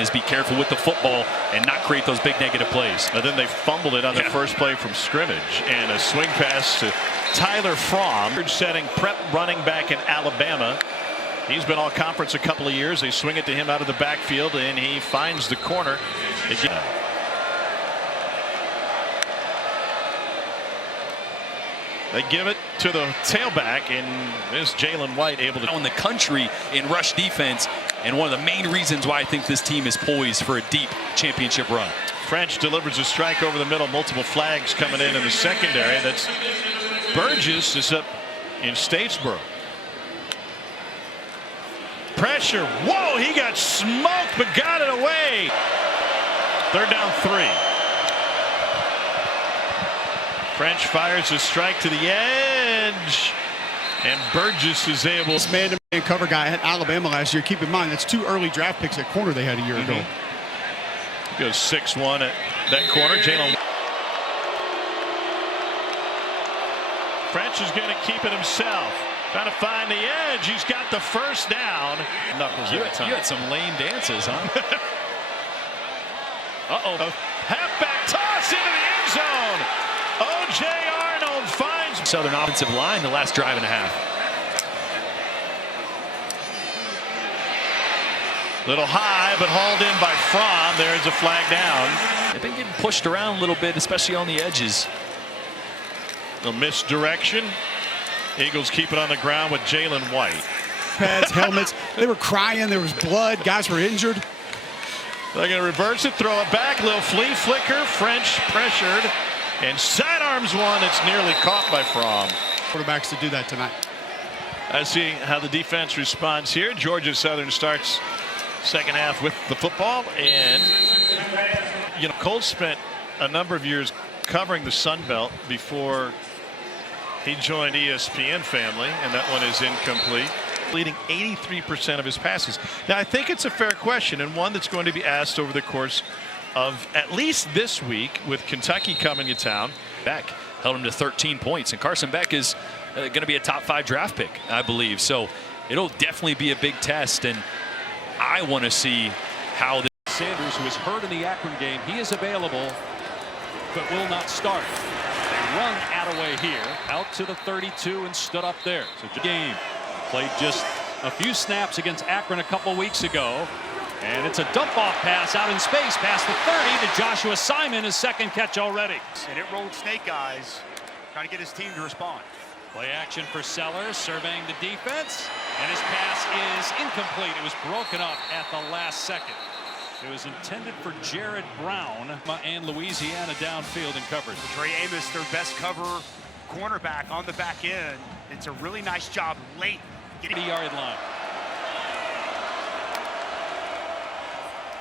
Is be careful with the football and not create those big negative plays. And then they fumbled it on the first play from scrimmage, and a swing pass to Tyler Fromm, setting prep running back in Alabama. He's been all conference a couple of years. They swing it to him out of the backfield, and he finds the corner. They give it to the tailback, and there's Jalen White able to in the country in rush defense, and one of the main reasons why I think this team is poised for a deep championship run. French delivers a strike over the middle. Multiple flags coming in the secondary. That's Burgess is up in Statesboro. Pressure. Whoa, he got smoked but got it away. 3rd down 3. French fires a strike to the edge, and Burgess is able. This man-to-man cover guy at Alabama last year. Keep in mind, that's 2 early draft picks at corner they had a year ago. Goes 6-1 at that corner. Jalen French is going to keep it himself. Trying to find the edge. He's got the first down. Knuckles You at the time. had some lame dances, huh? Halfback toss into the end zone. O.J. Arnold finds Southern offensive line the last drive and a half. Little high, but hauled in by Fromm. There's a flag down. They've been getting pushed around a little bit, especially on the edges. A misdirection. Eagles keep it on the ground with Jalen White. Pads, helmets. They were crying. There was blood. Guys were injured. They're going to reverse it, throw it back. Little flea flicker. French pressured. And sidearms one. It's nearly caught by Fromm. Quarterbacks to do that tonight. I see how the defense responds here. Georgia Southern starts second half with the football. And, you know, Cole spent a number of years covering the Sun Belt before he joined ESPN family, and that one is incomplete. Leading 83% of his passes. Now, I think it's a fair question, and one that's going to be asked over the course of at least this week with Kentucky coming to town. Beck held him to 13 points, and Carson Beck is going to be a top 5 draft pick, I believe. So it'll definitely be a big test, and I want to see how Sanders, who was hurt in the Akron game, he is available but will not start. They run Attaway here out to the 32 and stood up there. So game played just a few snaps against Akron a couple weeks ago, and it's a dump off pass out in space past the 30 to Joshua Simon, his 2nd catch already. And it rolled snake eyes, trying to get his team to respond. Play action for Sellers, surveying the defense, and his pass is incomplete. It was broken up at the last second. It was intended for Jared Brown and Louisiana downfield in coverage. Trey Amos, their best cover cornerback on the back end. It's a really nice job late getting the 30-yard line.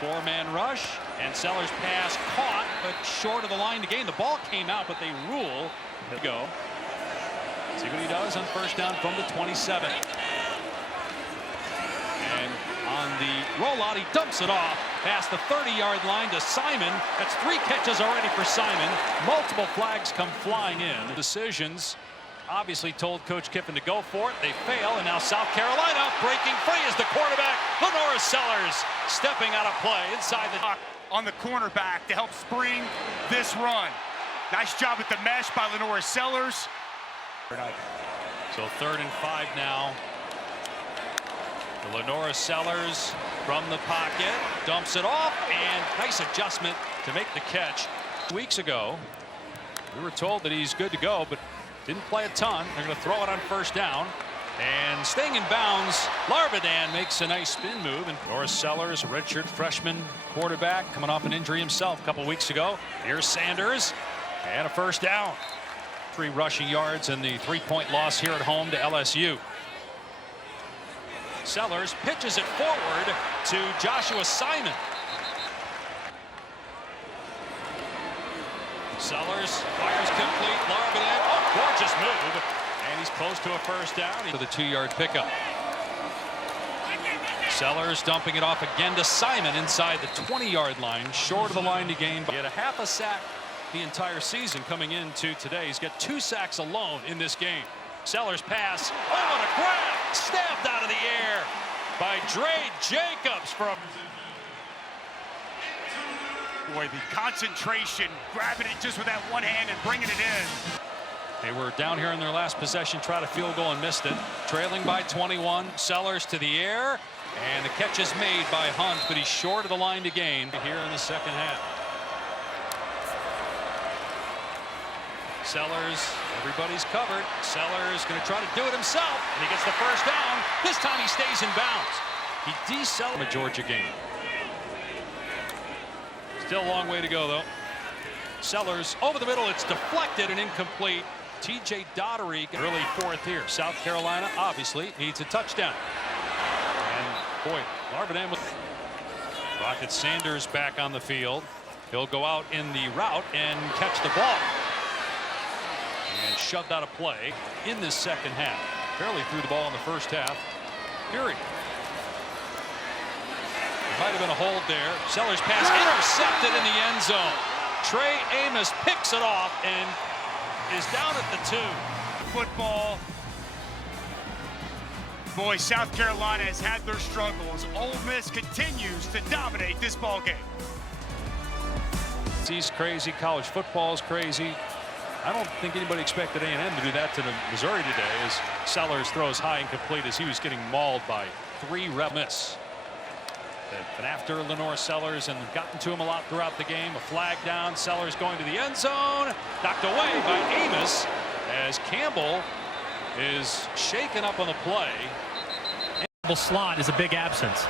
4-man rush, and Sellers pass caught, but short of the line to gain. The ball came out, but they rule. Here we go. See what he does on first down from the 27. And on the rollout, he dumps it off past the 30-yard line to Simon. That's 3 catches already for Simon. Multiple flags come flying in. The decisions obviously told Coach Kiffin to go for it. They fail, and now South Carolina breaking free is the quarterback, Lenora Sellers, stepping out of play inside the on the cornerback to help spring this run. Nice job with the mesh by Lenora Sellers. So 3rd and 5 now. Lenora Sellers from the pocket dumps it off, and nice adjustment to make the catch. Weeks ago, we were told that he's good to go, but didn't play a ton. They're going to throw it on first down, and staying in bounds, Larbadan makes a nice spin move. And Lenora Sellers, redshirt freshman quarterback, coming off an injury himself a couple weeks ago. Here's Sanders, and a first down. 3 rushing yards and the 3-point loss here at home to LSU. Sellers pitches it forward to Joshua Simon. Sellers fires complete. Larbadan, gorgeous move, and he's close to a first down for the 2-yard pickup. Sellers dumping it off again to Simon inside the 20-yard line, short of the line to gain. He had a half a sack the entire season coming into today. He's got 2 sacks alone in this game. Sellers pass. Oh, and a grab! Stabbed out of the air by Dre Jacobs from Boy, the concentration, grabbing it just with that one hand and bringing it in. They were down here in their last possession, tried a field goal and missed it. Trailing by 21. Sellers to the air, and the catch is made by Hunt, but he's short of the line to gain here in the second half. Sellers, everybody's covered. Sellers going to try to do it himself, and he gets the first down. This time he stays in bounds. He decelerated the Georgia game. Still a long way to go, though. Sellers over the middle. It's deflected and incomplete. T.J. Daugherty, early fourth here. South Carolina obviously needs a touchdown. And boy, Marvin Amos. Rocket Sanders back on the field. He'll go out in the route and catch the ball. And shoved out of play in this second half. Barely threw the ball in the first half. Fury. Might have been a hold there. Sellers pass intercepted in the end zone. Trey Amos picks it off and is down at the 2. Football. Boy, South Carolina has had their struggles. Ole Miss continues to dominate this ball game. He's crazy. College football is crazy. I don't think anybody expected A&M to do that to Missouri today, as Sellers throws high and complete as he was getting mauled by 3 rep miss. But after Lenore Sellers and gotten to him a lot throughout the game, a flag down, Sellers going to the end zone, knocked away by Amos as Campbell is shaken up on the play. Slot is a big absence.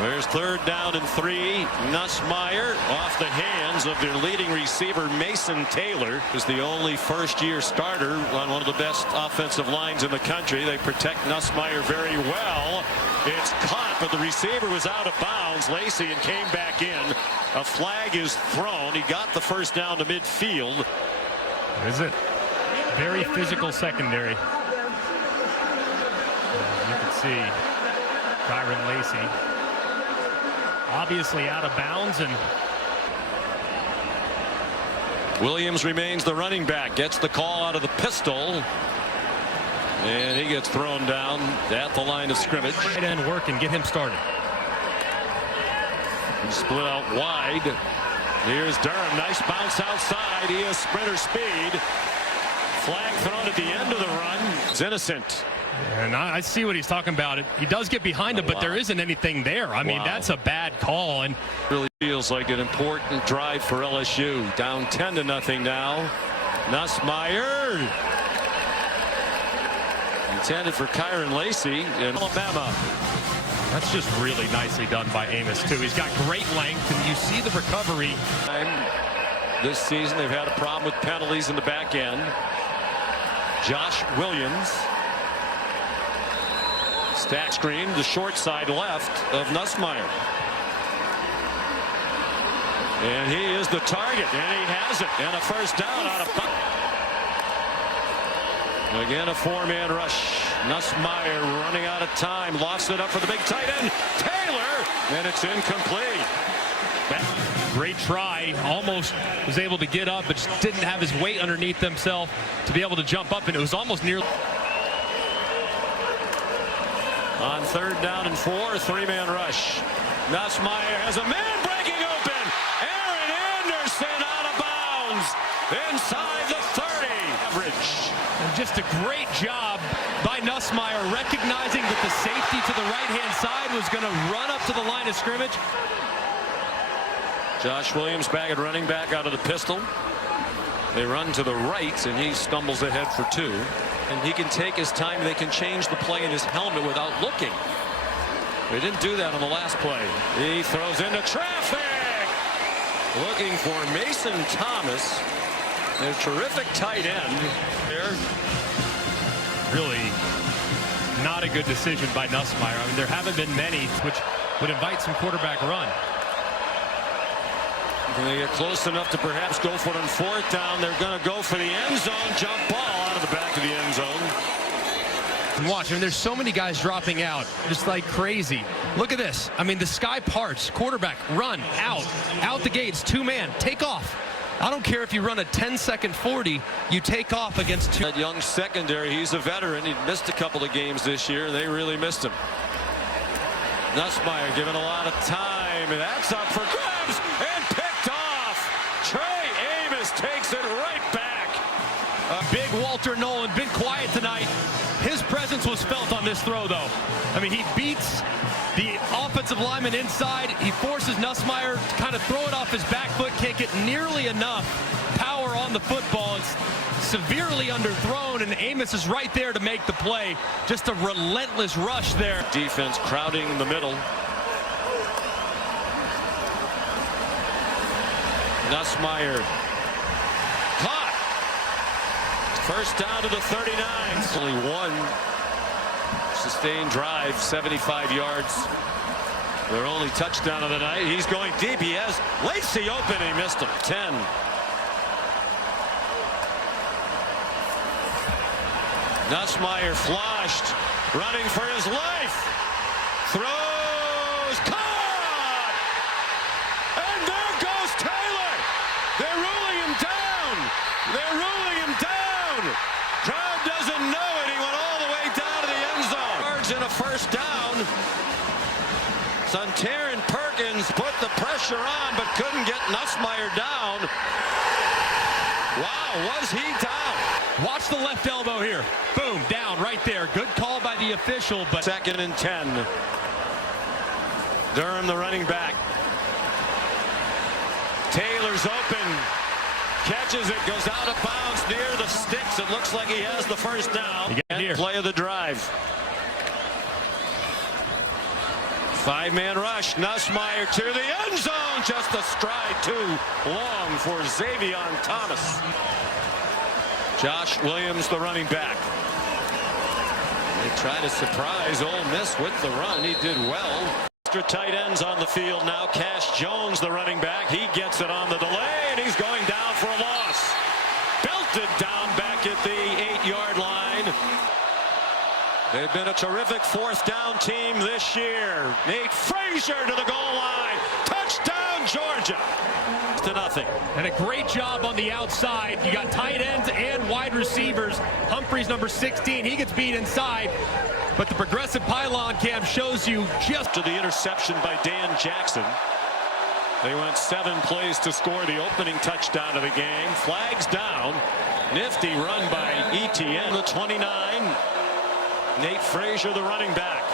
There's third down and 3. Nussmeier off the hands of their leading receiver Mason Taylor, who's the only first-year starter on one of the best offensive lines in the country. They protect Nussmeier very well. It's caught, but the receiver was out of bounds. Lacey and came back in. A flag is thrown. He got the first down to midfield. Is it? Very physical secondary. You can see Kyron Lacey obviously out of bounds, and Williams remains the running back, gets the call out of the pistol, and he gets thrown down at the line of scrimmage. Right end work and get him started. He split out wide. Here's Durham, nice bounce outside. He has sprinter speed. Flag thrown at the end of the run. It's innocent. And I see what he's talking about. He does get behind him, but there isn't anything there. I mean, that's a bad call. And really feels like an important drive for LSU. Down 10-0 now. Nussmeier. Intended for Kyron Lacey in Alabama. That's just really nicely done by Amos, too. He's got great length, and you see the recovery. This season, they've had a problem with penalties in the back end. Josh Williams. Stack screen, the short side left of Nussmeier. And he is the target, and he has it. And a first down out of bounds. Again, a 4-man rush. Nussmeier running out of time. Lost it up for the big tight end, Taylor, and it's incomplete. Great try. Almost was able to get up, but just didn't have his weight underneath himself to be able to jump up, and it was almost near. On third down and 4, 3-man rush. Nussmeier has a man breaking open. Aaron Anderson out of bounds inside the 30. Average. And just a great job by Nussmeier, recognizing that the safety to the right-hand side was going to run up to the line of scrimmage. Josh Williams back at running back out of the pistol. They run to the right, and he stumbles ahead for 2. And he can take his time. They can change the play in his helmet without looking. They didn't do that on the last play. He throws into traffic. Looking for Mason Thomas. A terrific tight end there. Really not a good decision by Nussmeier. I mean, there haven't been many, which would invite some quarterback run. When they get close enough to perhaps go for it on fourth down, they're going to go for the end zone. Jump ball out of the back of the end zone. And watch, I mean, there's so many guys dropping out just like crazy. Look at this. I mean, the sky parts. Quarterback, run, out the gates, 2-man, take off. I don't care if you run a 10-second 40, you take off against 2. That young secondary, he's a veteran. He missed a couple of games this year, and they really missed him. Nussmeier given a lot of time, and that's up for grabs. times and picked off. Trey Amos takes it right back. Big Walter Nolan, been quiet tonight. His presence was felt on this throw, though. I mean, he beats the offensive lineman inside. He forces Nussmeier to kind of throw it off his back foot, can't get nearly enough power on the football. It's severely underthrown, and Amos is right there to make the play. Just a relentless rush there. Defense crowding the middle. Nussmeier caught. First down to the 39. Only one sustained drive, 75 yards. Their only touchdown of the night. He's going deep. He has Lacey open. He missed him. 10. Nussmeier flushed, running for his life. Throws, caught! And there goes Taylor. They're ruling him down. They're ruling him down. Crowd doesn't know it. He went all the way down to the end zone. Yards in a first down. Suntaran Perkins put the pressure on, but couldn't get Nussmeier down. Wow, was he down? Watch the left elbow here. Boom, down right there. Good call by the official, but 2nd and 10. Durham, the running back. Taylor's open. Catches it, goes out of bounds near the sticks. It looks like he has the first down. And play of the drive. 5-man rush. Nussmeier to the end zone. Just a stride too long for Xavion Thomas. Josh Williams, the running back. They try to surprise Ole Miss with the run. He did well. Extra tight ends on the field now. Cash Jones, the running back. He gets it on the delay, and he's going down for a loss. Belted down back at the 8-yard line. They've been a terrific 4th down team this year. Nate Frazier to the goal line. Touchdown, Georgia. To nothing. And a great job on the outside. You got tight ends and wide receivers. Humphreys, number 16, he gets beat inside. But the progressive pylon cam shows you just to the interception by Dan Jackson. They went 7 plays to score the opening touchdown of the game. Flags down. Nifty run by ETN, the 29. Nate Frazier, the running back.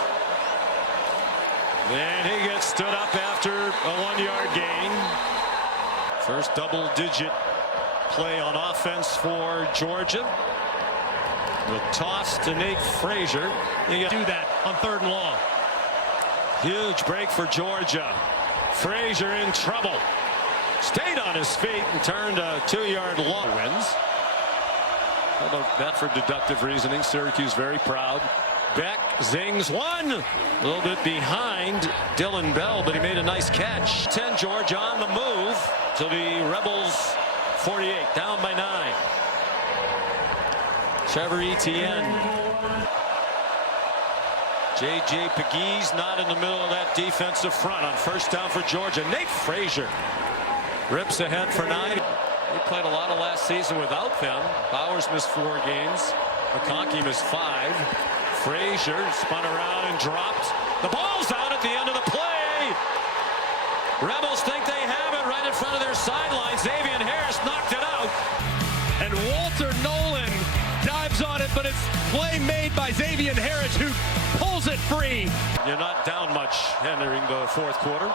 And he gets stood up after a 1-yard gain. First double-digit play on offense for Georgia. The toss to Nate Frazier. You do that on 3rd and long. Huge break for Georgia. Frazier in trouble. Stayed on his feet and turned a 2-yard long. Wins. How about that for deductive reasoning? Syracuse very proud. Beck zings one. A little bit behind Dylan Bell, but he made a nice catch. 10 Georgia on the move to the Rebels 48, down by 9. Trevor Etienne. J.J. Pegues not in the middle of that defensive front on first down for Georgia. Nate Frazier rips ahead for 9. He played a lot of last season without them. Bowers missed 4 games. McConkey missed 5. Frazier spun around and dropped. The ball's out at the end of the play. Rebels think they have it right in front of their sideline. Xavier Harris knocked it out. And Walter Nolan dives on it, but it's play made by Xavier Harris, who pulls it free. You're not down much entering the 4th quarter.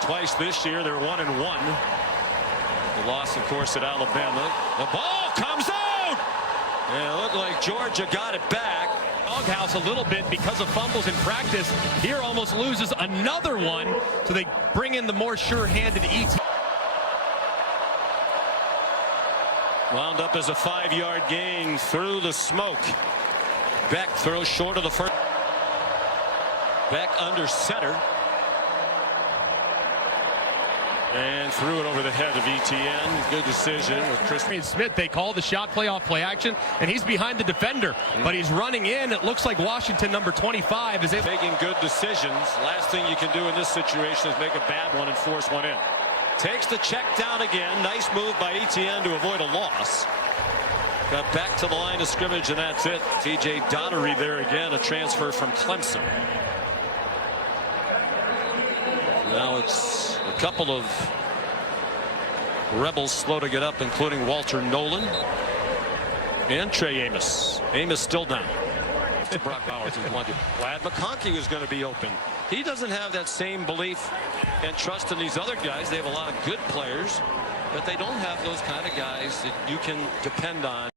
Twice this year, they're 1-1. The loss, of course, at Alabama. The ball comes out! And it looked like Georgia got it back. Doghouse a little bit because of fumbles in practice. Here almost loses another one, so they bring in the more sure-handed ET. Wound up as a 5-yard gain through the smoke. Beck throws short of the first. Beck under center. And threw it over the head of Etienne. Good decision with Chris Smith. They call the shot play off play action, and he's behind the defender, but he's running in. It looks like Washington, number 25, is making good decisions. Last thing you can do in this situation is make a bad one and force one in. Takes the check down again. Nice move by Etienne to avoid a loss. Got back to the line of scrimmage, and that's it. TJ Donnery there again, a transfer from Clemson. Now it's A couple of Rebels slow to get up, including Walter Nolan and Trey Amos. Amos still down. Brock Bowers is one. Glad McConkey was going to be open. He doesn't have that same belief and trust in these other guys. They have a lot of good players, but they don't have those kind of guys that you can depend on.